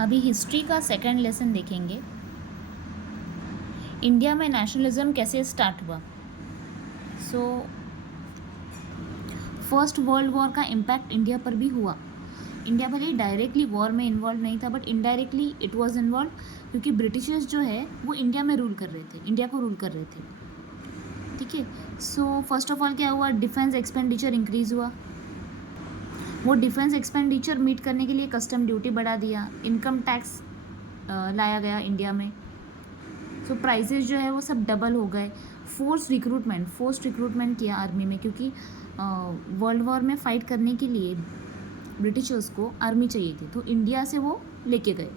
अभी हिस्ट्री का second lesson देखेंगे। इंडिया में नेशनलिज्म कैसे स्टार्ट हुआ। सो फर्स्ट वर्ल्ड वॉर का इम्पैक्ट इंडिया पर भी हुआ। इंडिया भले ही डायरेक्टली वॉर में इन्वॉल्व नहीं था, but indirectly it was involve, क्योंकि ब्रिटिशर्स जो है वो इंडिया में रूल कर रहे थे, इंडिया को रूल कर रहे थे। ठीक है। सो फर्स्ट ऑफ ऑल क्या हुआ, डिफेंस एक्सपेंडिचर इंक्रीज़ हुआ। वो डिफेंस एक्सपेंडिचर मीट करने के लिए कस्टम ड्यूटी बढ़ा दिया, इनकम टैक्स लाया गया इंडिया में। सो प्राइसेस जो है वो सब डबल हो गए। फोर्स रिक्रूटमेंट किया आर्मी में, क्योंकि वर्ल्ड वॉर में फ़ाइट करने के लिए ब्रिटिशर्स को आर्मी चाहिए थी, तो इंडिया से वो लेके गए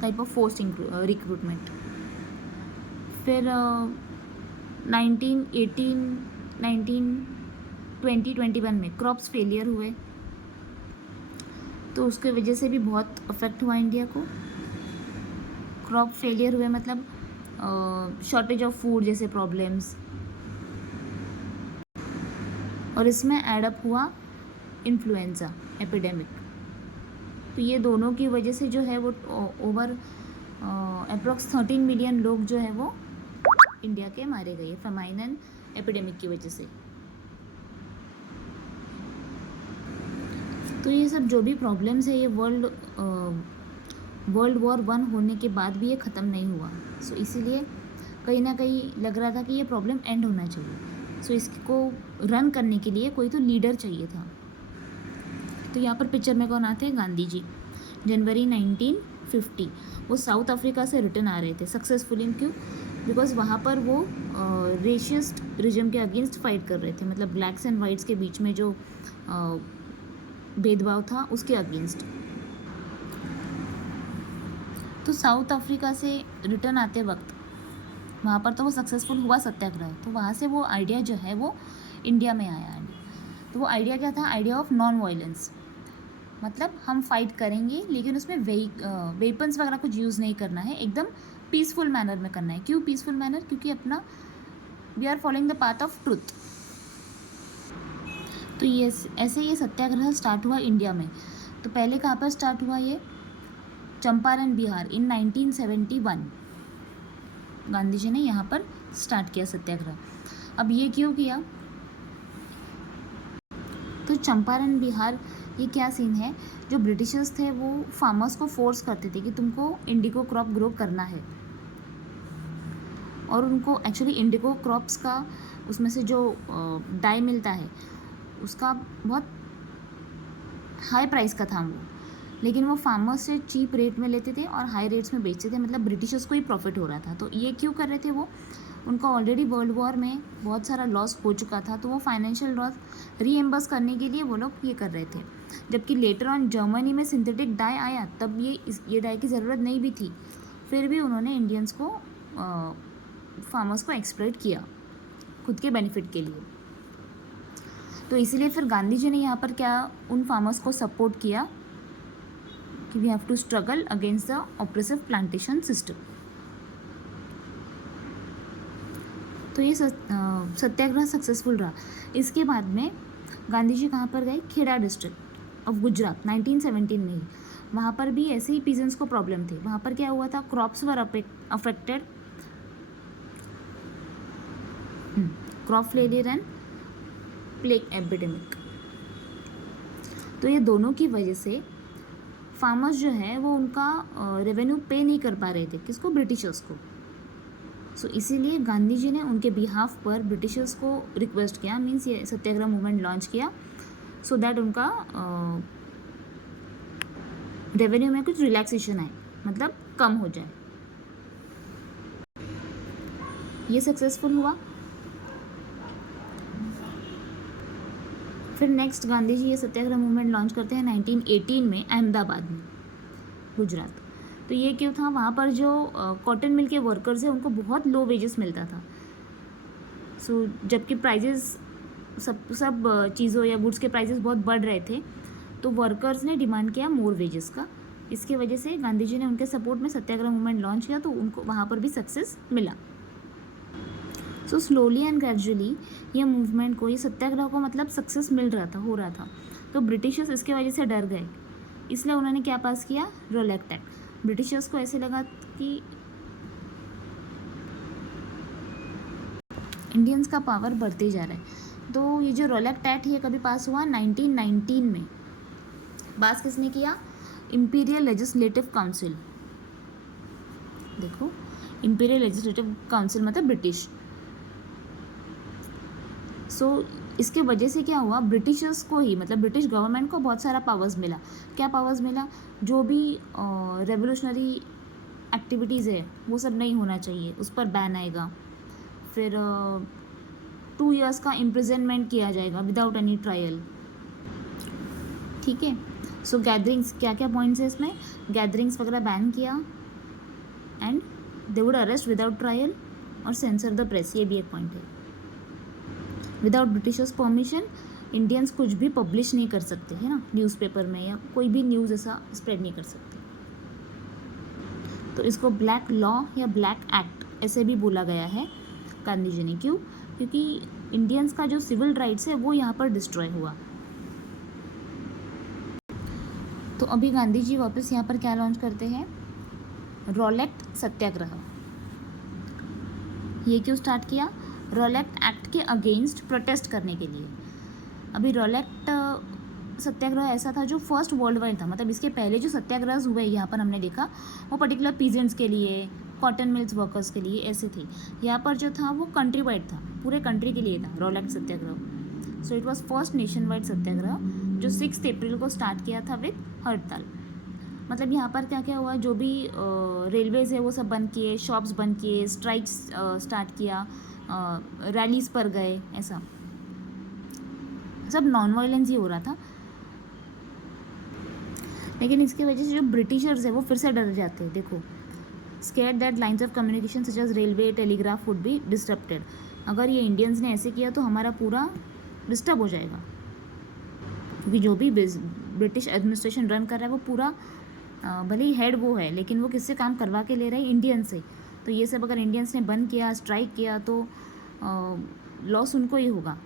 टाइप ऑफ फोर्स रिक्रूटमेंट। फिर 1921 में क्रॉप्स फेलियर हुए, तो उसके वजह से भी बहुत अफेक्ट हुआ इंडिया को। क्रॉप फेलियर हुए मतलब शॉर्टेज ऑफ फूड जैसे प्रॉब्लम्स, और इसमें एडअप हुआ इन्फ्लुएंजा एपिडेमिक। तो ये दोनों की वजह से जो है वो ओवर अप्रॉक्स 13 मिलियन लोग जो है वो इंडिया के मारे गए फेमाइन एंड एपिडेमिक की वजह से। तो ये सब जो भी प्रॉब्लम्स है ये वर्ल्ड वॉर 1 होने के बाद भी ये ख़त्म नहीं हुआ। सो इसीलिए कहीं ना कहीं लग रहा था कि ये प्रॉब्लम एंड होना चाहिए। सो इसको रन करने के लिए कोई तो लीडर चाहिए था। तो यहाँ पर पिक्चर में कौन आते हैं, गांधी जी। जनवरी 1950 वो साउथ अफ्रीका से रिटर्न आ रहे थे सक्सेसफुली। क्यों? बिकॉज वहाँ पर वो रेशियस्ट रिजम के अगेंस्ट फाइट कर रहे थे, मतलब ब्लैक्स एंड वाइट्स के बीच में जो भेदभाव था उसके अगेंस्ट। तो साउथ अफ्रीका से रिटर्न आते वक्त वहाँ पर तो वो सक्सेसफुल हुआ सत्याग्रह, तो वहाँ से वो आइडिया जो है वो इंडिया में आया। तो वो आइडिया क्या था, आइडिया ऑफ नॉन वायलेंस, मतलब हम फाइट करेंगे लेकिन उसमें वेपन्स वगैरह कुछ यूज़ नहीं करना है, एकदम पीसफुल मैनर में करना है। क्यों पीसफुल मैनर? क्योंकि अपना we are following the path of truth. तो ये ऐसे ये सत्याग्रह स्टार्ट हुआ इंडिया में। तो पहले कहाँ पर स्टार्ट हुआ ये, चंपारण बिहार इन 1971 गांधी जी ने यहाँ पर स्टार्ट किया सत्याग्रह। अब ये क्यों किया, तो चंपारण बिहार ये क्या सीन है, जो ब्रिटिशर्स थे वो फार्मर्स को फोर्स करते थे कि तुमको इंडिगो क्रॉप ग्रो करना है, और उनको एक्चुअली इंडिगो क्रॉप्स का उसमें से जो डाई मिलता है उसका बहुत हाई प्राइस का था वो, लेकिन वो फार्मर्स से चीप रेट में लेते थे और हाई रेट्स में बेचते थे, मतलब ब्रिटिशर्स को ही प्रॉफिट हो रहा था। तो ये क्यों कर रहे थे वो, उनका ऑलरेडी वर्ल्ड वॉर में बहुत सारा लॉस हो चुका था, तो वो फाइनेंशियल लॉस रीएम्बर्स करने के लिए वो लोग ये कर रहे थे। जबकि लेटर ऑन जर्मनी में सिंथेटिक डाई आया, तब ये डाई की ज़रूरत नहीं भी थी, फिर भी उन्होंने इंडियंस को फार्मर्स को एक्सप्लॉइट किया खुद के बेनिफिट के लिए। तो इसीलिए फिर गांधी जी ने यहाँ पर क्या उन फार्मर्स को सपोर्ट किया कि we have to struggle against the oppressive plantation system. तो ये सत्याग्रह सक्सेसफुल रहा। इसके बाद में गांधी जी कहाँ पर गए, खेड़ा डिस्ट्रिक्ट ऑफ गुजरात 1917 में ही। वहाँ पर भी ऐसे ही पीजेंट्स को प्रॉब्लम थे। वहाँ पर क्या हुआ था, crops were affected, crop failure and plague epidemic. तो ये दोनों की वजह से फार्मर्स जो है वो उनका रेवेन्यू पे नहीं कर पा रहे थे, किसको, ब्रिटिशर्स को। सो इसीलिए गांधी जी ने उनके बिहाफ पर ब्रिटिशर्स को रिक्वेस्ट किया, मीन्स ये सत्याग्रह मूवमेंट लॉन्च किया, सो दैट उनका रेवेन्यू में कुछ रिलैक्सेशन आए, मतलब कम हो जाए। ये सक्सेसफुल हुआ। फिर नेक्स्ट गांधी जी ये सत्याग्रह मूवमेंट लॉन्च करते हैं 1918 में अहमदाबाद में, गुजरात। तो ये क्यों था, वहाँ पर जो कॉटन मिल के वर्कर्स हैं उनको बहुत लो वेजेस मिलता था। सो जबकि प्राइजेस सब चीज़ों या गुड्स के प्राइजेस बहुत बढ़ रहे थे, तो वर्कर्स ने डिमांड किया मोर वेजेस का। इसके वजह से गांधी जी ने उनके सपोर्ट में सत्याग्रह मूवमेंट लॉन्च किया, तो उनको वहाँ पर भी सक्सेस मिला। सो स्लोली एंड ग्रेजुअली ये मूवमेंट को, ये सत्याग्रह को मतलब सक्सेस मिल रहा था, हो रहा था। तो ब्रिटिशर्स इसके वजह से डर गए इसलिए उन्होंने क्या पास किया, रोलेक्ट एक्ट। ब्रिटिशर्स को ऐसे लगा कि इंडियंस का पावर बढ़ते जा रहा है, तो ये जो रोलेक्ट एक्ट ये कभी पास हुआ 1919 में। पास किसने किया, इम्पीरियल लेजिस्लेटिव काउंसिल। देखो, इम्पीरियल लेजिस्लेटिव काउंसिल मतलब ब्रिटिश। सो इसके वजह से क्या हुआ, ब्रिटिशर्स को ही मतलब ब्रिटिश गवर्नमेंट को बहुत सारा पावर्स मिला। क्या पावर्स मिला, जो भी रेवोल्यूशनरी एक्टिविटीज़ है वो सब नहीं होना चाहिए, उस पर बैन आएगा। फिर 2 इयर्स का इम्प्रिजनमेंट किया जाएगा विदाउट एनी ट्रायल। ठीक है। सो गैदरिंग्स, क्या क्या पॉइंट्स है इसमें, गैदरिंग्स वगैरह बैन किया, and they would arrest without trial और सेंसर द प्रेस, ये भी एक पॉइंट है। विदाउट ब्रिटिशर्स परमिशन इंडियंस कुछ भी पब्लिश नहीं कर सकते, है ना, न्यूज़पेपर में या कोई भी न्यूज़ ऐसा स्प्रेड नहीं कर सकते। तो इसको ब्लैक लॉ या ब्लैक एक्ट ऐसे भी बोला गया है गांधी जी ने। क्यों, क्योंकि इंडियंस का जो सिविल राइट्स है वो यहाँ पर डिस्ट्रॉय हुआ। तो अभी गांधी जी वापस यहाँ पर क्या लॉन्च करते हैं, रोलेक्ट सत्याग्रह। ये क्यों स्टार्ट किया, रोलेक्ट एक्ट के अगेंस्ट प्रोटेस्ट करने के लिए। अभी रोलेक्ट सत्याग्रह ऐसा था जो फर्स्ट वर्ल्ड वाइड था, मतलब इसके पहले जो सत्याग्रह हुए यहाँ पर हमने देखा वो पर्टिकुलर पीजेंट्स के लिए, कॉटन मिल्स वर्कर्स के लिए ऐसे थे। यहाँ पर जो था वो कंट्री वाइड था, पूरे कंट्री के लिए था Rowlatt Satyagraha. So it was first nationwide Satyagraha जो 6 अप्रैल को स्टार्ट किया था विद हड़ताल। मतलब यहाँ पर क्या क्या हुआ, जो भी रेलवेज़ है वो सब बंद किए, शॉप्स बंद किए, स्ट्राइक्स स्टार्ट किया, रैलीज़ पर गए, ऐसा सब नॉन वायलेंस ही हो रहा था। लेकिन इसकी वजह से जो ब्रिटिशर्स है वो फिर से डर जाते हैं। देखो, scare that lines of communication such as railway telegraph would be disturbed. अगर ये इंडियंस ने ऐसे किया तो हमारा पूरा डिस्टर्ब हो जाएगा, क्योंकि जो भी ब्रिटिश एडमिनिस्ट्रेशन रन कर रहा है वो पूरा भले ही हेड वो है, लेकिन वो किससे काम करवा के ले रहे हैं, इंडियन से। तो ये सब अगर इंडियंस ने बंद किया, स्ट्राइक किया, तो लॉस उनको ही होगा।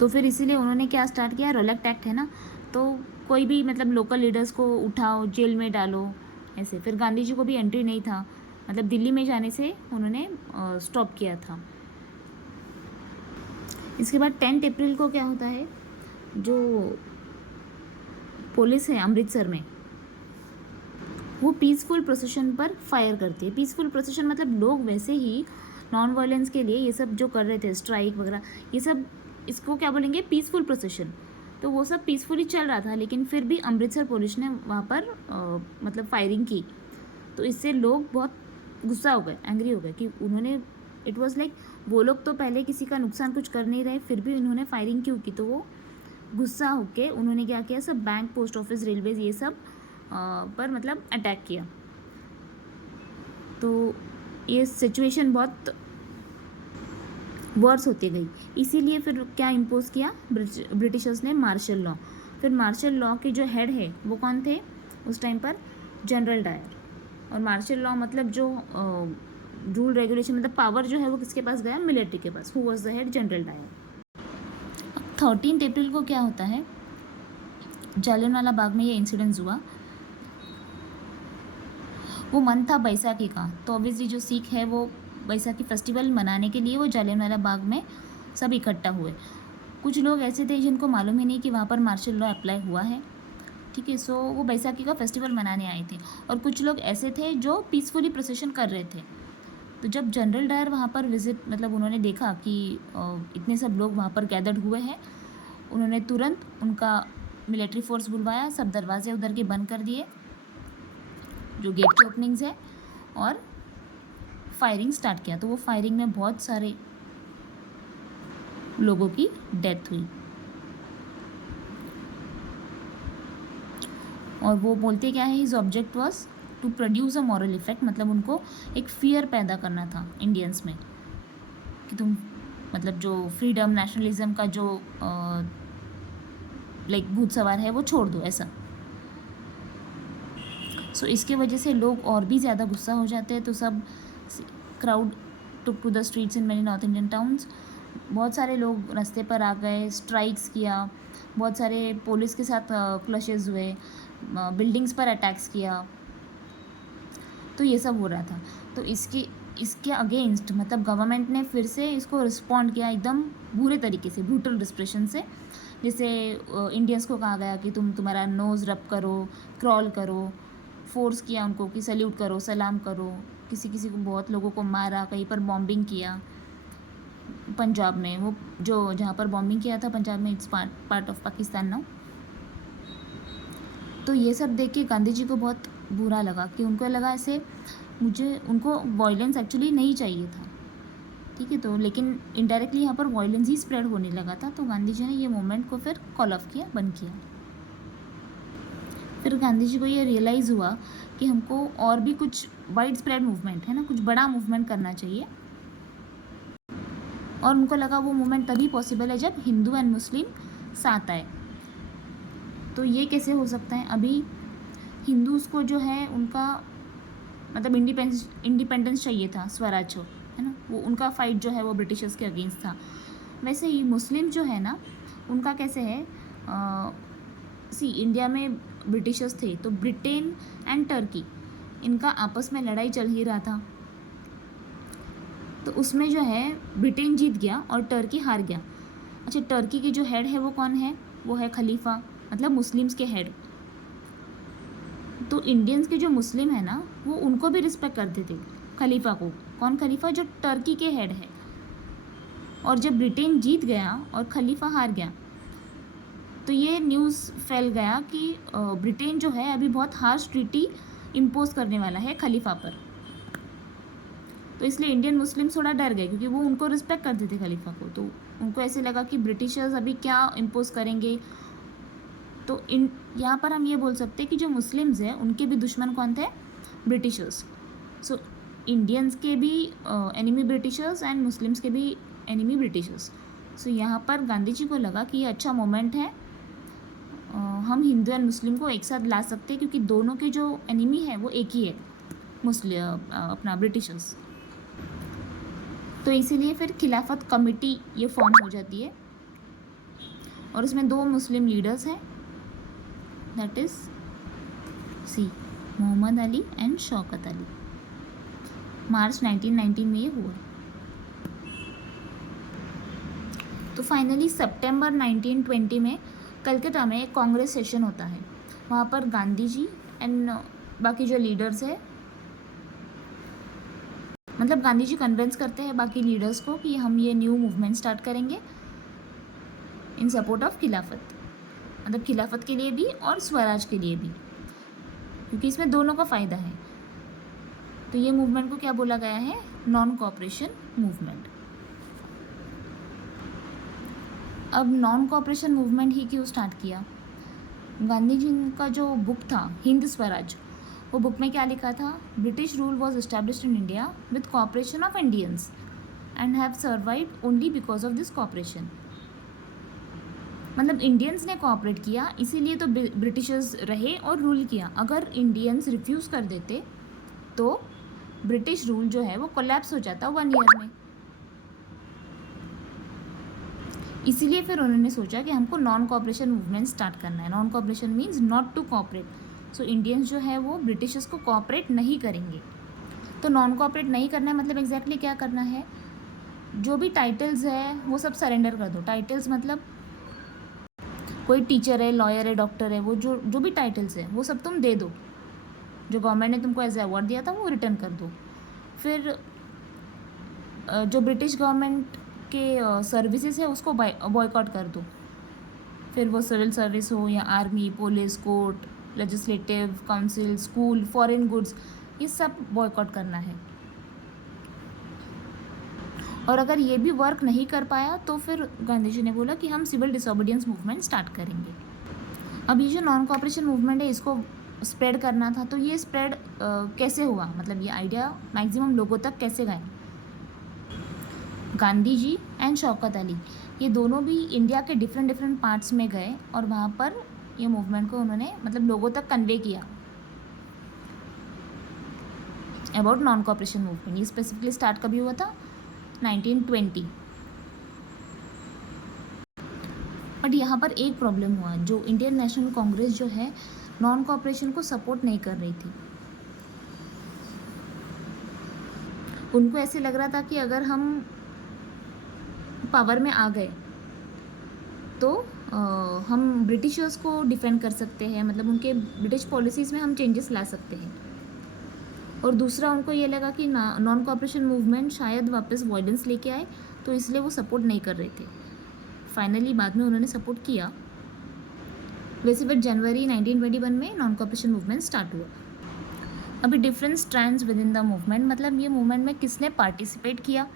तो फिर इसीलिए उन्होंने क्या स्टार्ट किया, रोलेक्ट एक्ट है ना, तो कोई भी मतलब लोकल लीडर्स को उठाओ, जेल में डालो, ऐसे। फिर गांधी जी को भी एंट्री नहीं था, मतलब दिल्ली में जाने से उन्होंने स्टॉप किया था। इसके बाद 10 अप्रैल को क्या होता है, जो पुलिस है अमृतसर में वो पीसफुल प्रोसेशन पर फायर करती है। पीसफुल प्रोसेशन मतलब लोग वैसे ही नॉन वायलेंस के लिए ये सब जो कर रहे थे, स्ट्राइक वगैरह, ये सब इसको क्या बोलेंगे, पीसफुल प्रोसेशन। तो वो सब पीसफुली चल रहा था, लेकिन फिर भी अमृतसर पुलिस ने वहाँ पर मतलब फायरिंग की। तो इससे लोग बहुत गुस्सा हो गए, एंग्री हो गए कि उन्होंने, इट वाज लाइक वो लोग तो पहले किसी का नुकसान कुछ कर नहीं रहे, फिर भी उन्होंने फायरिंग क्यों की। तो वो गुस्सा होके उन्होंने क्या किया, सब बैंक, पोस्ट ऑफिस, रेलवेज ये सब पर मतलब अटैक किया। तो ये सिचुएशन बहुत वर्स होती गई। इसीलिए फिर क्या इम्पोज किया ब्रिटिशर्स ने, मार्शल लॉ। फिर मार्शल लॉ के जो हेड है वो कौन थे उस टाइम पर, जनरल डायर। और मार्शल लॉ मतलब जो रूल रेगुलेशन मतलब पावर जो है वो किसके पास गया, मिलिट्री के पास। Who was the head, general Dyer. 13 अप्रैल को क्या होता है, जालियनवाला बाग में ये इंसिडेंस हुआ। वो मंथ था बैसाखी का, तो ऑब्वियसली जो सिख है वो बैसाखी फेस्टिवल मनाने के लिए वो जालियनवाला बाग में सब इकट्ठा हुए। कुछ लोग ऐसे थे जिनको मालूम ही नहीं कि वहाँ पर मार्शल लॉ अप्लाई हुआ है, ठीक है। सो वो बैसाखी का फेस्टिवल मनाने आए थे, और कुछ लोग ऐसे थे जो पीसफुली प्रोसेशन कर रहे थे। तो जब जनरल डायर वहाँ पर विजिट, मतलब उन्होंने देखा कि इतने सब लोग वहाँ पर गैदर्ड हुए हैं, उन्होंने तुरंत उनका मिलिट्री फोर्स बुलवाया, सब दरवाजे उधर के बंद कर दिए, जो गेट की ओपनिंग्स है, और फायरिंग स्टार्ट किया। तो वो फायरिंग में बहुत सारे लोगों की डेथ हुई। और वो बोलते क्या है, his object was to produce a moral effect, मतलब उनको एक फियर पैदा करना था इंडियंस में कि तुम मतलब जो फ्रीडम, नेशनलिज्म का जो लाइक भूत सवार है वो छोड़ दो, ऐसा। सो इसके वजह से लोग और भी ज़्यादा गुस्सा हो जाते हैं। तो सब crowd took to the streets in many north Indian towns. बहुत सारे लोग रास्ते पर आ गए, स्ट्राइक्स किया, बहुत सारे पुलिस के साथ क्लशेस हुए, बिल्डिंग्स पर अटैक्स किया, तो ये सब हो रहा था। तो इसके अगेंस्ट मतलब गवर्नमेंट ने फिर से इसको रिस्पॉन्ड किया एकदम बुरे तरीके से, ब्रूटल रिस्ट्रिक्शन से। जैसे इंडियंस को कहा गया कि तुम्हारा नोज़ रब करो, क्रॉल करो, फोर्स किया उनको कि सल्यूट करो, सलाम करो। किसी किसी को, बहुत लोगों को मारा, कहीं पर बॉम्बिंग किया। पंजाब में वो जो जहाँ पर बॉम्बिंग किया था पंजाब में, it's part of Pakistan now. तो ये सब देख के गांधी जी को बहुत बुरा लगा कि उनको लगा ऐसे उनको वायलेंस एक्चुअली नहीं चाहिए था, ठीक है। तो लेकिन इनडायरेक्टली यहाँ पर वायलेंस ही स्प्रेड होने लगा था। तो गांधी जी ने ये मूवमेंट को फिर कॉल ऑफ किया, बंद किया। फिर गांधी जी को ये रियलाइज़ हुआ कि हमको और भी कुछ वाइड स्प्रेड मूवमेंट है ना, कुछ बड़ा मूवमेंट करना चाहिए। और उनको लगा वो मूवमेंट तभी पॉसिबल है जब हिंदू एंड मुस्लिम साथ आए। तो ये कैसे हो सकता है? अभी हिंदूज़ को जो है उनका मतलब इंडिपेंडेंस चाहिए था, स्वराज हो, है ना, वो उनका फाइट जो है वो ब्रिटिशर्स के अगेंस्ट था। वैसे ही मुस्लिम जो है ना, उनका कैसे है, इंडिया में ब्रिटिशर्स थे तो ब्रिटेन एंड टर्की, इनका आपस में लड़ाई चल ही रहा था। तो उसमें जो है ब्रिटेन जीत गया और टर्की हार गया। अच्छा, टर्की की जो हेड है वो कौन है? वो है खलीफा, मतलब मुस्लिम्स के हेड। तो इंडियंस के जो मुस्लिम है ना, वो उनको भी रिस्पेक्ट करते थे, खलीफा को। कौन खलीफा? जो टर्की के हेड है। और जब ब्रिटेन जीत गया और खलीफा हार गया, तो ये न्यूज़ फैल गया कि ब्रिटेन जो है अभी बहुत हार्श ट्रीटी इम्पोज करने वाला है खलीफा पर। तो इसलिए इंडियन मुस्लिम थोड़ा डर गए, क्योंकि वो उनको रिस्पेक्ट करते थे खलीफा को। तो उनको ऐसे लगा कि ब्रिटिशर्स अभी क्या इम्पोज करेंगे। तो यहाँ पर हम ये बोल सकते हैं कि जो मुस्लिम्स हैं उनके भी दुश्मन कौन थे? ब्रिटिशर्स। सो इंडियंस के भी एनिमी ब्रिटिशर्स एंड मुस्लिम्स के भी एनिमी ब्रिटिशर्स। सो यहाँ पर गांधी जी को लगा कि ये अच्छा मोमेंट है, हम हिंदू एंड मुस्लिम को एक साथ ला सकते हैं, क्योंकि दोनों के जो एनिमी है वो एक ही है, अपना ब्रिटिशर्स। तो इसीलिए फिर खिलाफत कमेटी ये फॉर्म हो जाती है और उसमें 2 मुस्लिम लीडर्स हैं, that is Mohammad Ali and Shaukat Ali. मार्च 1919 में ये हुआ। तो फाइनली सितंबर 1920 में कलकत्ता में एक कांग्रेस सेशन होता है। वहाँ पर गांधी जी एंड बाकी जो लीडर्स है, मतलब गांधी जी कन्विंस करते हैं बाकी लीडर्स को कि हम ये न्यू मूवमेंट स्टार्ट करेंगे इन सपोर्ट ऑफ खिलाफत, मतलब खिलाफत के लिए भी और स्वराज के लिए भी, क्योंकि इसमें दोनों का फ़ायदा है। तो ये मूवमेंट को क्या बोला गया है? Non cooperation movement. अब नॉन कोऑपरेशन मूवमेंट ही क्यों स्टार्ट किया? गांधी जी का जो बुक था हिंद स्वराज, वो बुक में क्या लिखा था? British rule was established in India with cooperation of Indians and have survived only because of this cooperation. मतलब इंडियंस ने कोऑपरेट किया, इसीलिए तो ब्रिटिशर्स रहे और रूल किया। अगर इंडियंस रिफ्यूज़ कर देते तो ब्रिटिश रूल जो है वो कोलैप्स हो जाता 1 ईयर में। इसीलिए फिर उन्होंने सोचा कि हमको नॉन कोऑपरेशन मूवमेंट स्टार्ट करना है। Non cooperation means not to cooperate. So Indians जो है वो ब्रिटिशर्स को कोऑपरेट नहीं करेंगे। तो नॉन कोऑपरेट नहीं करना है मतलब एग्जैक्टली क्या करना है? जो भी टाइटल्स है वो सब सरेंडर कर दो। टाइटल्स मतलब कोई टीचर है, लॉयर है, डॉक्टर है, वो जो भी टाइटल्स है वो सब तुम दे दो। जो गवर्नमेंट ने तुमको एज ए अवार्ड दिया था वो रिटर्न कर दो। फिर जो ब्रिटिश गवर्नमेंट के सर्विसेज है उसको बॉयकॉट कर दो। फिर वो सिविल सर्विस हो या army, police, court, legislative council, school, foreign goods, ये सब बॉयकॉट करना है। और अगर ये भी वर्क नहीं कर पाया तो फिर गांधी जी ने बोला कि हम सिविल डिसोबीडियंस मूवमेंट स्टार्ट करेंगे। अब ये जो नॉन कोऑपरेशन मूवमेंट है इसको स्प्रेड करना था। तो ये स्प्रेड कैसे हुआ, मतलब ये आइडिया मैक्सिमम लोगों तक कैसे गए? गांधी जी एंड शौकत अली ये दोनों भी इंडिया के डिफरेंट पार्ट्स में गए और वहाँ पर ये मूवमेंट को उन्होंने मतलब लोगों तक कन्वे किया अबाउट नॉन कोऑपरेशन मूवमेंट। ये स्पेसिफिकली स्टार्ट कभी हुआ था? 1920। बट यहाँ पर एक प्रॉब्लम हुआ, जो इंडियन नेशनल कांग्रेस जो है नॉन कॉपरेशन को सपोर्ट नहीं कर रही थी। उनको ऐसे लग रहा था कि अगर हम पावर में आ गए तो हम ब्रिटिशर्स को डिफेंड कर सकते हैं, मतलब उनके ब्रिटिश पॉलिसीज़ में हम चेंजेस ला सकते हैं। और दूसरा उनको ये लगा कि नॉन कॉपरेशन मूवमेंट शायद वापस वायलेंस लेके आए, तो इसलिए वो सपोर्ट नहीं कर रहे थे। फाइनली बाद में उन्होंने सपोर्ट किया। वैसे बट जनवरी 1921 में नॉन कॉपरेशन मूवमेंट स्टार्ट हुआ। अभी different strands with in the movement, मतलब ये मूवमेंट में किसने पार्टिसिपेट किया,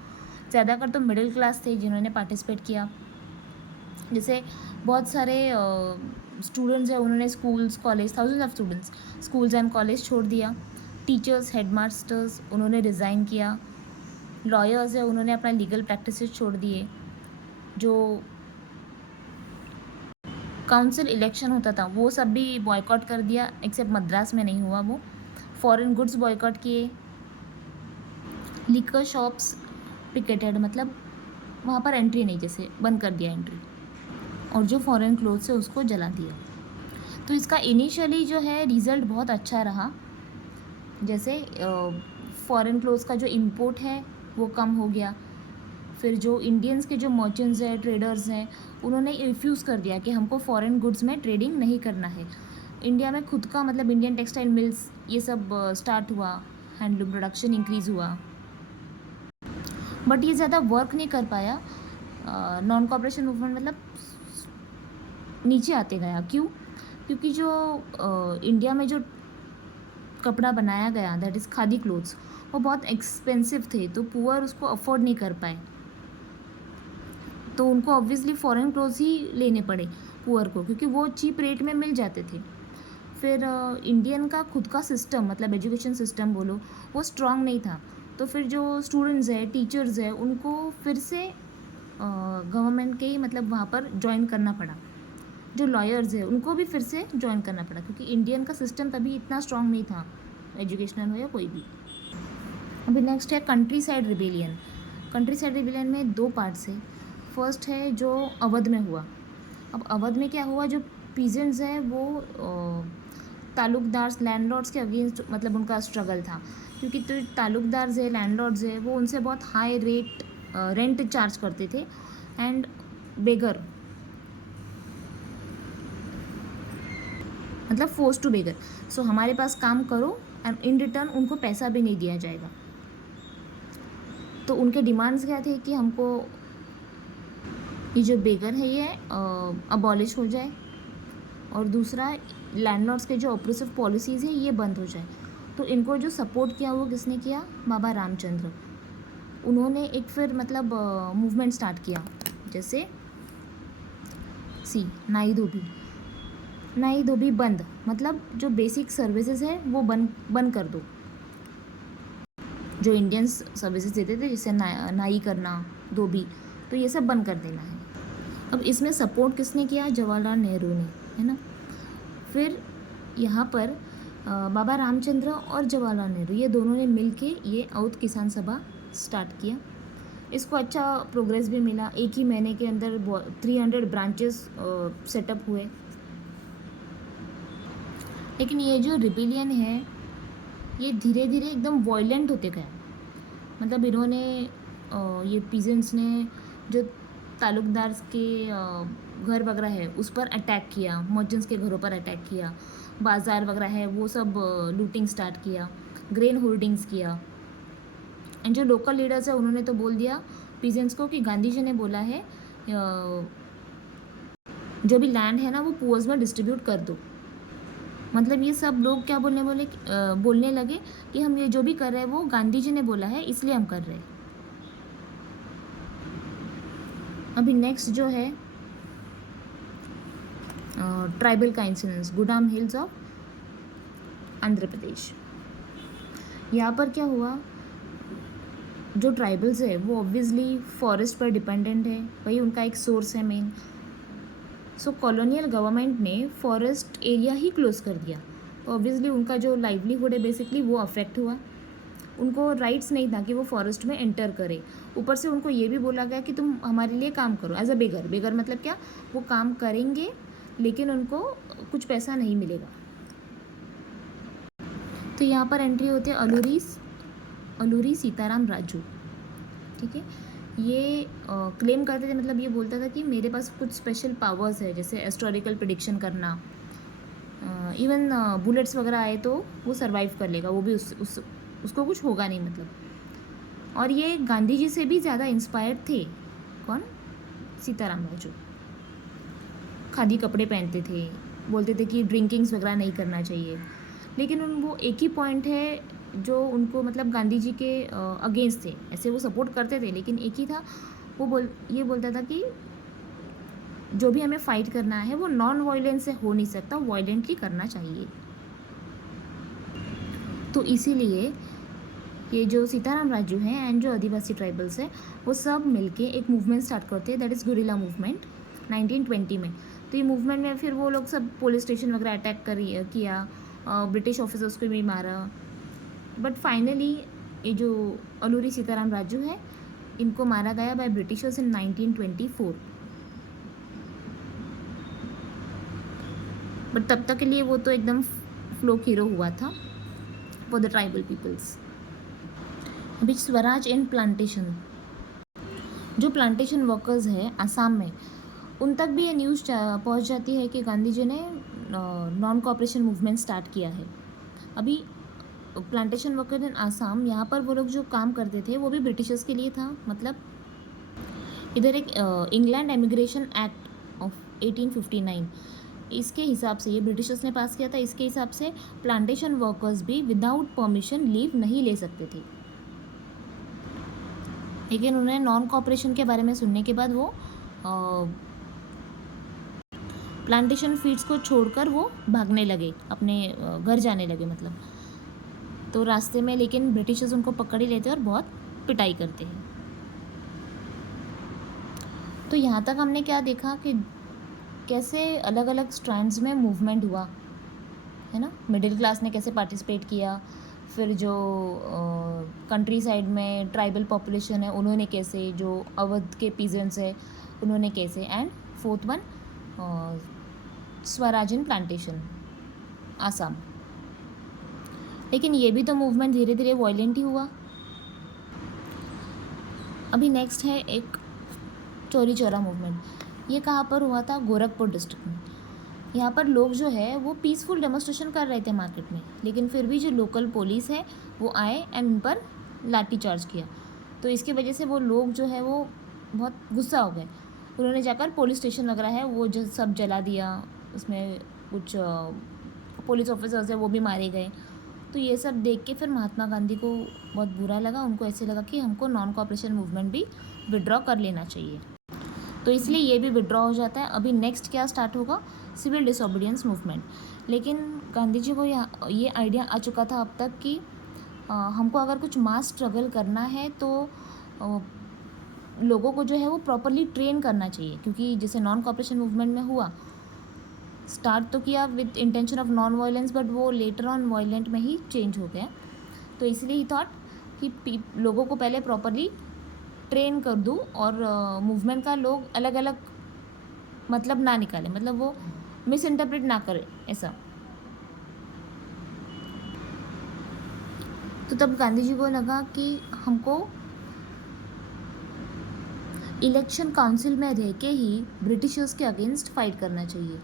ज़्यादातर तो मिडिल क्लास थे जिन्होंने पार्टिसिपेट किया। जैसे बहुत सारे स्टूडेंट्स हैं, उन्होंने schools college, thousands of students schools and college छोड़ दिया। टीचर्स, हेडमास्टर्स, उन्होंने रिज़ाइन किया। लॉयर्स है, उन्होंने अपना लीगल प्रैक्टिसेस छोड़ दिए। जो काउंसिल इलेक्शन होता था वो सब भी बॉयकॉट कर दिया, एक्सेप्ट मद्रास में नहीं हुआ वो। फॉरेन गुड्स बॉयकॉट किए। लिकर शॉप्स पिकेटेड, मतलब वहाँ पर एंट्री नहीं, जैसे बंद कर दिया एंट्री। और जो फॉरेन क्लोथ्स है उसको जला दिया। तो इसका इनिशियली जो है रिज़ल्ट बहुत अच्छा रहा। जैसे फॉरेन क्लोथ्स का जो इंपोर्ट है वो कम हो गया। फिर जो इंडियंस के जो मर्चेंट्स हैं, ट्रेडर्स हैं, उन्होंने रिफ्यूज़ कर दिया कि हमको फॉरेन गुड्स में ट्रेडिंग नहीं करना है। इंडिया में खुद का, मतलब इंडियन टेक्सटाइल मिल्स ये सब स्टार्ट हुआ, हैंडलूम प्रोडक्शन इंक्रीज़ हुआ। बट ये ज़्यादा वर्क नहीं कर पाया। नॉन कॉपरेशन मूवमेंट मतलब नीचे आते गया। क्यों? क्योंकि जो इंडिया में जो कपड़ा बनाया गया, दैट इज़ खादी क्लोथ्स, वो बहुत एक्सपेंसिव थे, तो पुअर उसको अफोर्ड नहीं कर पाए। तो उनको ऑब्वियसली फॉरेन क्लोथ्स ही लेने पड़े पुअर को, क्योंकि वो चीप रेट में मिल जाते थे। फिर इंडियन का खुद का सिस्टम, मतलब एजुकेशन सिस्टम बोलो, वो स्ट्रांग नहीं था। तो फिर जो स्टूडेंट्स है, टीचर्स है, उनको फिर से गवर्नमेंट के ही, मतलब वहाँ पर ज्वाइन करना पड़ा। जो लॉयर्स है उनको भी फिर से ज्वाइन करना पड़ा, क्योंकि इंडियन का सिस्टम तभी इतना स्ट्रांग नहीं था, एजुकेशनल हो या कोई भी। अभी नेक्स्ट है country side rebellion. Country side rebellion में दो पार्ट्स है। फर्स्ट है जो अवध में हुआ। अब अवध में क्या हुआ, जो पीजेंट्स हैं वो तालुकदार्स, लैंडलॉर्ड्स के अगेंस्ट, मतलब उनका स्ट्रगल था। क्योंकि तो तालुकदार्स है, लैंडलॉर्ड्स है, वो उनसे बहुत हाई रेंट चार्ज करते थे। एंड बेगर, मतलब फोर्स टू बेगर, सो हमारे पास काम करो एंड इन रिटर्न उनको पैसा भी नहीं दिया जाएगा। तो उनके डिमांड्स क्या थे कि हमको ये जो बेगर है ये अबॉलिश हो जाए, और दूसरा लैंडलॉर्ड्स के जो ऑपरेसिव पॉलिसीज़ है ये बंद हो जाए। तो इनको जो सपोर्ट किया वो किसने किया? बाबा रामचंद्र। उन्होंने एक फिर मतलब मूवमेंट स्टार्ट किया, जैसे नाई धोबी बंद, मतलब जो बेसिक सर्विसेज है वो बंद कर दो। जो इंडियंस सर्विसेज देते थे, जैसे नाई करना, धोबी, तो ये सब बंद कर देना है। अब इसमें सपोर्ट किसने किया? जवाहरलाल नेहरू ने, है ना। फिर यहाँ पर बाबा रामचंद्र और जवाहरलाल नेहरू ये दोनों ने मिल के ये अवध किसान सभा स्टार्ट किया। इसको अच्छा प्रोग्रेस भी मिला। एक ही महीने के अंदर 300 ब्रांचेस सेटअप हुए। लेकिन ये जो रिबेलियन है ये धीरे धीरे एकदम वॉयलेंट होते गया। मतलब इन्होंने ये पीजेंट्स ने जो तालुकदार्स के घर वगैरह है उस पर अटैक किया, मर्चेंट्स के घरों पर अटैक किया, बाज़ार वगैरह है वो सब लूटिंग स्टार्ट किया, ग्रेन होल्डिंग्स किया। एंड जो लोकल लीडर्स है उन्होंने तो बोल दिया पीजेंट्स को कि गांधी जी ने बोला है जो भी लैंड है ना वो पुअर्स में डिस्ट्रीब्यूट कर दो। मतलब ये सब लोग क्या बोलने लगे कि हम ये जो भी कर रहे हैं वो गांधी जी ने बोला है इसलिए हम कर रहे हैं। अभी नेक्स्ट जो है ट्राइबल का incidence, गुडाम hills of Andhra Pradesh. यहाँ पर क्या हुआ, जो ट्राइबल्स है वो ऑब्वियसली फॉरेस्ट पर डिपेंडेंट है, वही उनका एक सोर्स है मेन। सो कॉलोनियल गवर्नमेंट ने फॉरेस्ट एरिया ही क्लोज कर दिया, तो ऑब्वियसली उनका जो लाइवलीहुड है बेसिकली वो अफेक्ट हुआ। उनको राइट्स नहीं था कि वो फॉरेस्ट में एंटर करे। ऊपर से उनको ये भी बोला गया कि तुम हमारे लिए काम करो एज अ बेगर। बेगर मतलब क्या, वो काम करेंगे लेकिन उनको कुछ पैसा नहीं मिलेगा। तो यहाँ पर एंट्री होती है अलूरी सीताराम राजू। ठीक है, ये क्लेम करते थे, मतलब ये बोलता था कि मेरे पास कुछ स्पेशल पावर्स है, जैसे एस्ट्रोलॉजिकल प्रिडिक्शन करना, इवन बुलेट्स वगैरह आए तो वो सरवाइव कर लेगा, वो भी उसको कुछ होगा नहीं मतलब। और ये गांधी जी से भी ज़्यादा इंस्पायर्ड थे। कौन? सीताराम राजू। खादी कपड़े पहनते थे, बोलते थे कि ड्रिंकिंग्स वगैरह नहीं करना चाहिए। लेकिन वो एक ही पॉइंट है जो उनको मतलब गांधी जी के अगेंस्ट थे। ऐसे वो सपोर्ट करते थे लेकिन एक ही था, वो ये बोलता था कि जो भी हमें फाइट करना है वो नॉन वायलेंस से हो नहीं सकता, वायलेंटली करना चाहिए। तो इसीलिए ये जो सीताराम राजू हैं एंड जो आदिवासी ट्राइबल्स हैं वो सब मिलके एक मूवमेंट स्टार्ट करते हैं, दैट इज़ गुरिल्ला मूवमेंट 1920 में। तो ये मूवमेंट में फिर वो लोग सब पुलिस स्टेशन वगैरह अटैक किया, ब्रिटिश ऑफिसर्स को भी मारा। बट फाइनली ये जो अलूरी सीताराम राजू है, इनको मारा गया बाय ब्रिटिशर्स इन 1924। बट तब तक के लिए वो तो एकदम फ्लोक हीरो हुआ था फॉर द ट्राइबल पीपल्स। अभी स्वराज एंड प्लांटेशन, जो प्लांटेशन वर्कर्स हैं आसाम में, उन तक भी ये न्यूज़ पहुंच जाती है कि गांधी जी ने नॉन कॉपरेशन मूवमेंट स्टार्ट किया है। अभी प्लांटेशन वर्कर इन आसाम, यहाँ पर वो लोग जो काम करते थे वो भी ब्रिटिशर्स के लिए था। मतलब इधर एक इंग्लैंड एमिग्रेशन एक्ट ऑफ 1859, इसके हिसाब से ये ब्रिटिशर्स ने पास किया था। इसके हिसाब से प्लांटेशन वर्कर्स भी विदाउट परमिशन लीव नहीं ले सकते थे। लेकिन उन्हें नॉन कॉपरेशन के बारे में सुनने के बाद वो प्लांटेशन फील्ड्स को छोड़कर वो भागने लगे, अपने घर जाने लगे मतलब। तो रास्ते में लेकिन ब्रिटिशर्स उनको पकड़ ही लेते और बहुत पिटाई करते हैं। तो यहाँ तक हमने क्या देखा कि कैसे अलग अलग स्ट्रैंड्स में मूवमेंट हुआ है ना। मिडिल क्लास ने कैसे पार्टिसिपेट किया, फिर जो कंट्री साइड में ट्राइबल पॉपुलेशन है उन्होंने कैसे, जो अवध के पीजेंट्स है उन्होंने कैसे, and fourth one Swaraj in plantation Assam. लेकिन ये भी तो मूवमेंट धीरे धीरे वायलेंट ही हुआ। अभी नेक्स्ट है एक चौरी चौरा मूवमेंट। ये कहाँ पर हुआ था? गोरखपुर डिस्ट्रिक्ट में। यहाँ पर लोग जो है वो पीसफुल डेमोस्ट्रेशन कर रहे थे मार्केट में, लेकिन फिर भी जो लोकल पुलिस है वो आए एंड उन पर लाठी चार्ज किया। तो इसकी वजह से वो लोग जो है वो बहुत गुस्सा हो गए। उन्होंने जाकर पुलिस स्टेशन वगैरह है वो जो सब जला दिया, उसमें कुछ पुलिस ऑफिसर्स है वो भी मारे गए। तो ये सब देख के फिर महात्मा गांधी को बहुत बुरा लगा। उनको ऐसे लगा कि हमको नॉन कॉपरेशन मूवमेंट भी विड्रॉ कर लेना चाहिए, तो इसलिए ये भी विड्रॉ हो जाता है। अभी नेक्स्ट क्या स्टार्ट होगा? Civil disobedience movement. लेकिन गांधी जी को ये आइडिया आ चुका था अब तक कि हमको अगर कुछ मास स्ट्रगल करना है तो लोगों को जो है वो प्रॉपरली ट्रेन करना चाहिए, क्योंकि जैसे नॉन कॉपरेशन मूवमेंट में हुआ, स्टार्ट तो किया with intention of non violence, but वो लेटर ऑन वायलेंट में ही चेंज हो गया। तो इसलिए ही थॉट कि लोगों को पहले प्रॉपरली ट्रेन कर दूँ और मूवमेंट का लोग अलग अलग मतलब ना निकालें, मतलब वो मिस इंटरप्रेट ना करें ऐसा। तो तब गांधी जी को लगा कि हमको इलेक्शन काउंसिल में रह के ही ब्रिटिशर्स के अगेंस्ट फाइट करना चाहिए।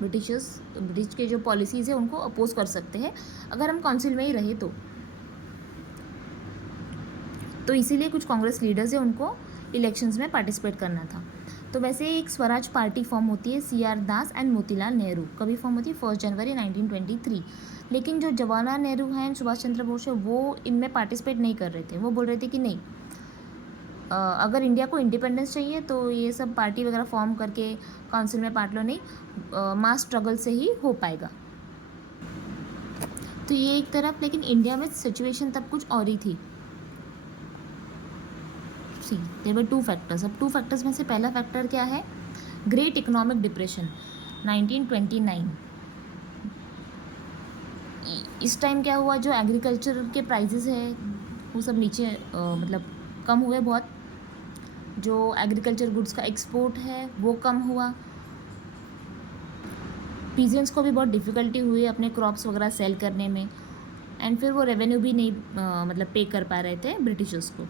ब्रिटिश के जो पॉलिसीज़ है उनको अपोज कर सकते हैं अगर हम काउंसिल में ही रहे तो इसीलिए कुछ कांग्रेस लीडर्स है उनको इलेक्शंस में पार्टिसिपेट करना था। तो वैसे एक स्वराज पार्टी फॉर्म होती है CR Das and Motilal Nehru. कभी फॉर्म होती है? 1 जनवरी 1923। लेकिन जो जवाहरलाल नेहरू हैं एंड सुभाष चंद्र बोस है वो इनमें पार्टिसिपेट नहीं कर रहे थे। वो बोल रहे थे कि नहीं, अगर इंडिया को इंडिपेंडेंस चाहिए तो ये सब पार्टी वगैरह फॉर्म करके काउंसिल में पार्ट लो नहीं, मास स्ट्रगल से ही हो पाएगा। तो ये एक तरफ, लेकिन इंडिया में सिचुएशन तब कुछ और ही थी। सी देयर वर 2 फैक्टर्स। अब 2 फैक्टर्स में से पहला फैक्टर क्या है? Great economic depression 1929। इस टाइम क्या हुआ, जो एग्रीकल्चर के प्राइजेस है वो सब नीचे मतलब कम हुए बहुत। जो एग्रीकल्चर गुड्स का एक्सपोर्ट है वो कम हुआ। पीजेंट्स को भी बहुत डिफ़िकल्टी हुई अपने क्रॉप्स वगैरह सेल करने में। एंड फिर वो रेवेन्यू भी नहीं मतलब पे कर पा रहे थे ब्रिटिशर्स को।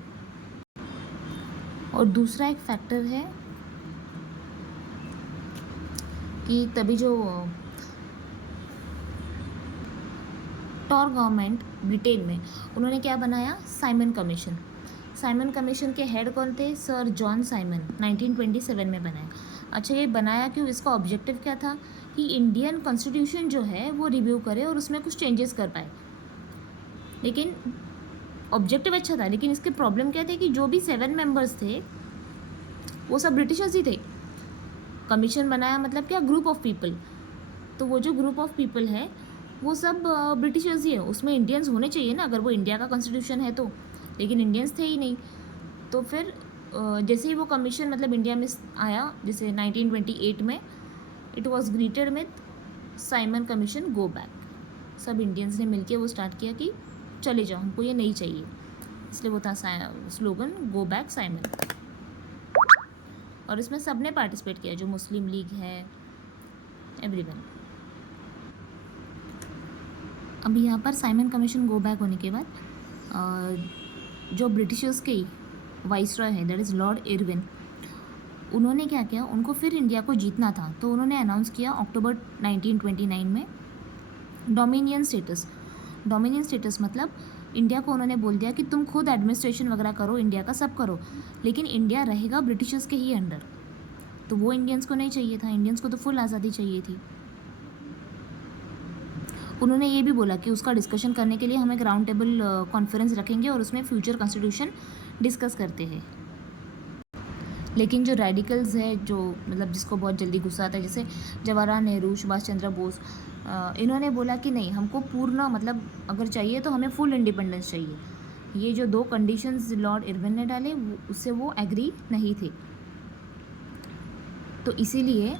और दूसरा एक फैक्टर है कि तभी जो टॉर गवर्नमेंट ब्रिटेन में उन्होंने क्या बनाया, साइमन कमीशन। साइमन कमीशन के हेड कौन थे, सर जॉन साइमन, 1927 में बनाया। अच्छा, ये बनाया क्यों, इसका ऑब्जेक्टिव क्या था कि इंडियन कॉन्स्टिट्यूशन जो है वो रिव्यू करे और उसमें कुछ चेंजेस कर पाए। लेकिन ऑब्जेक्टिव अच्छा था, लेकिन इसके प्रॉब्लम क्या थे कि जो भी 7 मेंबर्स थे वो सब ब्रिटिशर्स ही थे। कमीशन बनाया मतलब क्या, ग्रुप ऑफ पीपल। तो वो जो ग्रुप ऑफ पीपल है वो सब ब्रिटिशर्स ही है। उसमें इंडियंस होने चाहिए ना, अगर वो इंडिया का कॉन्स्टिट्यूशन है तो, लेकिन इंडियंस थे ही नहीं। तो फिर जैसे ही वो कमीशन मतलब इंडिया में आया, जैसे 1928 में, it was greeted with Simon commission go back. सब इंडियंस ने मिलके वो स्टार्ट किया कि चले जाओ, हमको ये नहीं चाहिए। इसलिए वो था स्लोगन गो बैक साइमन। और इसमें सब ने पार्टिसिपेट किया, जो मुस्लिम लीग है, एवरीवन। अब यहाँ पर साइमन कमीशन गो बैक होने के बाद जो ब्रिटिशर्स के वाइसरॉय है, दैट इज़ लॉर्ड इरविन, उन्होंने क्या किया, उनको फिर इंडिया को जीतना था, तो उन्होंने अनाउंस किया अक्टूबर 1929 में डोमिनियन स्टेटस। डोमिनियन स्टेटस मतलब इंडिया को उन्होंने बोल दिया कि तुम खुद एडमिनिस्ट्रेशन वगैरह करो, इंडिया का सब करो, लेकिन इंडिया रहेगा ब्रिटिशर्स के ही अंडर। तो वो इंडियंस को नहीं चाहिए था, इंडियंस को तो फुल आज़ादी चाहिए थी। उन्होंने ये भी बोला कि उसका डिस्कशन करने के लिए हम एक राउंड टेबल कॉन्फ्रेंस रखेंगे और उसमें फ्यूचर कॉन्स्टिट्यूशन डिस्कस करते हैं। लेकिन जो रेडिकल्स है, जो मतलब जिसको बहुत जल्दी गुस्सा आता है, जैसे जवाहरलाल नेहरू, सुभाष चंद्र बोस, इन्होंने बोला कि नहीं, हमको पूर्ण मतलब अगर चाहिए तो हमें फुल इंडिपेंडेंस चाहिए। ये जो 2 कंडीशंस लॉर्ड इरविन ने डाले उससे वो एग्री नहीं थे। तो इसीलिए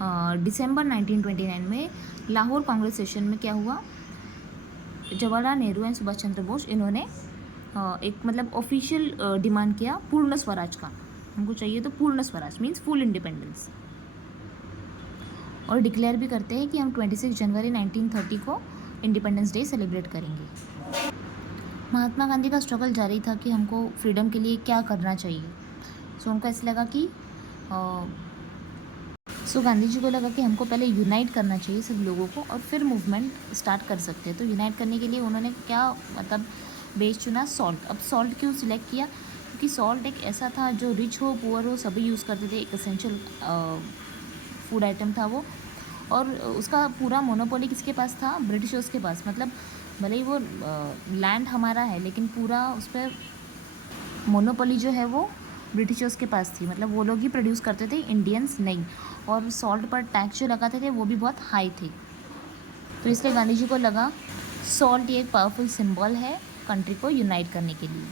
दिसंबर 1929 में लाहौर कांग्रेस सेशन में क्या हुआ, जवाहरलाल नेहरू एंड सुभाष चंद्र बोस, इन्होंने एक मतलब ऑफिशियल डिमांड किया पूर्ण स्वराज का। हमको चाहिए तो पूर्ण स्वराज, मीन्स फुल इंडिपेंडेंस। और डिक्लेयर भी करते हैं कि हम 26 जनवरी 1930 को इंडिपेंडेंस डे सेलिब्रेट करेंगे। महात्मा गांधी का स्ट्रगल जारी था कि हमको फ्रीडम के लिए क्या करना चाहिए। सो उनको ऐसा लगा कि गांधी जी को लगा कि हमको पहले यूनाइट करना चाहिए सब लोगों को, और फिर मूवमेंट स्टार्ट कर सकते हैं। तो यूनाइट करने के लिए उन्होंने क्या मतलब बेस चुना, सॉल्ट। अब सॉल्ट क्यों सिलेक्ट किया, क्योंकि सॉल्ट एक ऐसा था जो रिच हो पुअर हो सभी यूज़ करते थे, एक एसेंशियल फूड आइटम था वो। और उसका पूरा मोनोपोली किसके पास था, ब्रिटिशर्स के पास। मतलब भले ही वो लैंड हमारा है, लेकिन पूरा उस पर मोनोपोली जो है वो ब्रिटिशर्स के पास थी। मतलब वो लोग ही प्रोड्यूस करते थे, इंडियंस नहीं। और सॉल्ट पर टैक्स जो लगाते थे वो भी बहुत हाई थे। तो इसलिए गांधी जी को लगा सॉल्ट ये एक पावरफुल सिंबल है कंट्री को यूनाइट करने के लिए।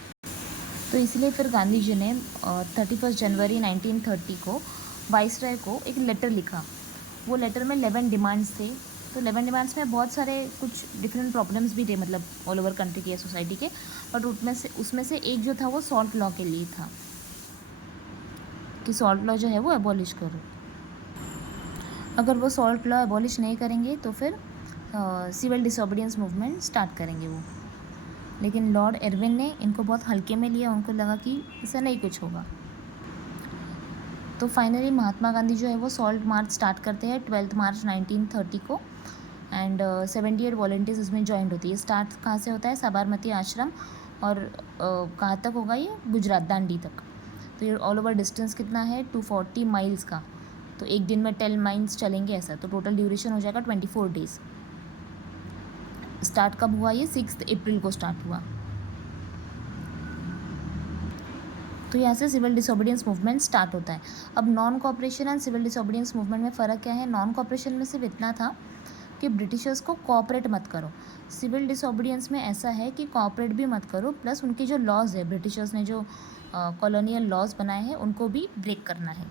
तो इसलिए फिर गांधी जी ने 31 जनवरी 1930 को वाइसरॉय को एक लेटर लिखा। वो लेटर में 11 डिमांड्स थे। तो 11 डिमांड्स में बहुत सारे कुछ डिफरेंट प्रॉब्लम्स भी थे, मतलब ऑल ओवर कंट्री के, सोसाइटी के। बट उसमें से एक जो था वो सॉल्ट लॉ के लिए था कि सॉल्ट लॉ जो है वो एबॉलिश करो। अगर वो सॉल्ट लॉ एबॉलिश नहीं करेंगे तो फिर सिविल डिसोबीडियंस मूवमेंट स्टार्ट करेंगे वो। लेकिन लॉर्ड इरविन ने इनको बहुत हल्के में लिया, उनको लगा कि इससे नहीं कुछ होगा। तो फाइनली महात्मा गांधी जो है वो सॉल्ट मार्च स्टार्ट करते हैं 12 मार्च 1930 को। एंड 78 वॉलंटियर्स इसमें ज्वाइन होती है। स्टार्ट कहाँ से होता है, साबरमती आश्रम, और कहाँ तक होगा ये, गुजरात, दांडी तक। तो ये ऑल ओवर डिस्टेंस कितना है, 240 माइल्स का। तो एक दिन में 10 माइल्स चलेंगे ऐसा, तो टोटल ड्यूरेशन हो जाएगा 24 डेज़। स्टार्ट कब हुआ, ये 6 अप्रैल को स्टार्ट हुआ। तो यहाँ से सिविल डिसोबीडियंस मूवमेंट स्टार्ट होता है। अब non cooperation and civil disobedience movement में फ़र्क क्या है। नॉन कोऑपरेशन में सिर्फ इतना था कि ब्रिटिशर्स को कोऑपरेट मत करो। सिविल डिसोबीडियंस में ऐसा है कि कोऑपरेट भी मत करो, प्लस उनके जो लॉज है, ब्रिटिशर्स ने जो कॉलोनियल लॉज बनाए हैं उनको भी ब्रेक करना है।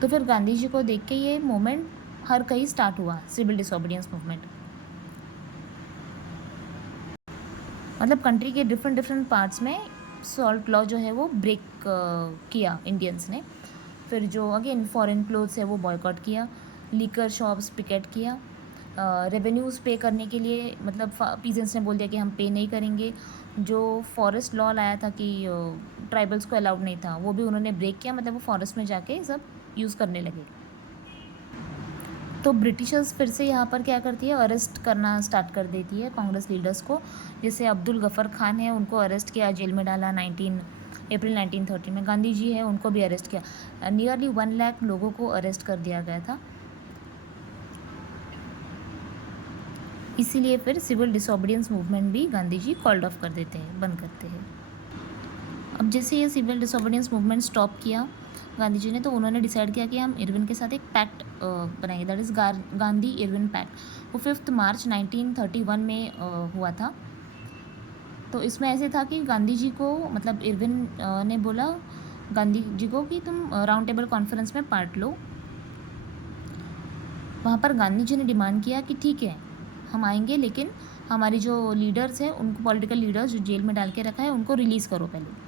तो फिर गांधी जी को देख के ये मूवमेंट हर कहीं स्टार्ट हुआ, सिविल डिसोबीडियंस मूवमेंट। मतलब कंट्री के डिफरेंट डिफरेंट पार्ट्स में सॉल्ट लॉ जो है वो ब्रेक किया इंडियंस ने। फिर जो अगेन फॉरेन क्लोथ्स है वो बॉयकॉट किया, लीकर शॉप्स पिकेट किया, रेवेन्यूज़ पे करने के लिए मतलब पीजेंट्स ने बोल दिया कि हम पे नहीं करेंगे। जो फॉरेस्ट लॉ लाया था कि ट्राइबल्स को अलाउड नहीं था, वो भी उन्होंने ब्रेक किया, मतलब वो फॉरेस्ट में जाके सब यूज़ करने लगे। तो ब्रिटिशर्स फिर से यहाँ पर क्या करती है, अरेस्ट करना स्टार्ट कर देती है कांग्रेस लीडर्स को। जैसे अब्दुल गफ़र खान है, उनको अरेस्ट किया, जेल में डाला। अप्रैल 1913 में गांधी जी है, उनको भी अरेस्ट किया। नियरली 1 लाख लोगों को अरेस्ट कर दिया गया था। इसीलिए फिर सिविल डिसोबीडियंस मूवमेंट भी गांधी जी कॉल्ड ऑफ कर देते हैं, बंद करते हैं। अब जैसे ये सिविल डिसोबीडियंस मूवमेंट स्टॉप किया गांधी जी ने, तो उन्होंने डिसाइड किया कि हम इरविन के साथ एक पैक्ट बनाएंगे, that is Gandhi Irwin pact. वो 5 मार्च 1931 में हुआ था। तो इसमें ऐसे था कि गांधी जी को मतलब इरविन ने बोला गांधी जी को कि तुम राउंड टेबल कॉन्फ्रेंस में पार्ट लो। वहाँ पर गांधी जी ने डिमांड किया कि ठीक है हम आएंगे, लेकिन हमारी जो लीडर्स हैं उनको, पॉलिटिकल लीडर्स जो जेल में डाल के रखा है, उनको रिलीज़ करो पहले।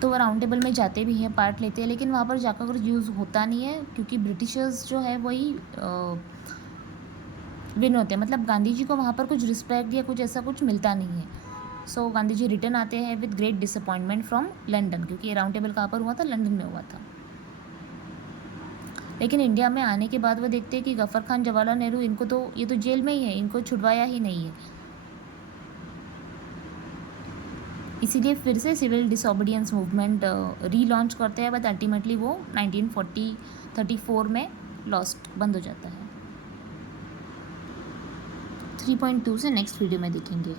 तो वो राउंड टेबल में जाते भी हैं, पार्ट लेते हैं, लेकिन वहाँ पर जाकर कुछ यूज़ होता नहीं है, क्योंकि ब्रिटिशर्स जो है वही विन होते हैं। मतलब गांधी जी को वहाँ पर कुछ रिस्पेक्ट या कुछ ऐसा कुछ मिलता नहीं है। सो गांधी जी रिटर्न आते हैं with great disappointment from London, क्योंकि ये राउंड टेबल कहाँ पर हुआ था, लंदन में हुआ था। लेकिन इंडिया में आने के बाद वो देखते हैं कि गफ़र खान, जवाहरलाल नेहरू, इनको तो ये तो जेल में ही है, इनको छुड़वाया ही नहीं है। इसीलिए फिर से सिविल डिसोबीडियंस मूवमेंट रीलॉन्च करते हैं, बट अल्टीमेटली वो 1934 में लॉस्ट, बंद हो जाता है। 3.2 से नेक्स्ट वीडियो में देखेंगे।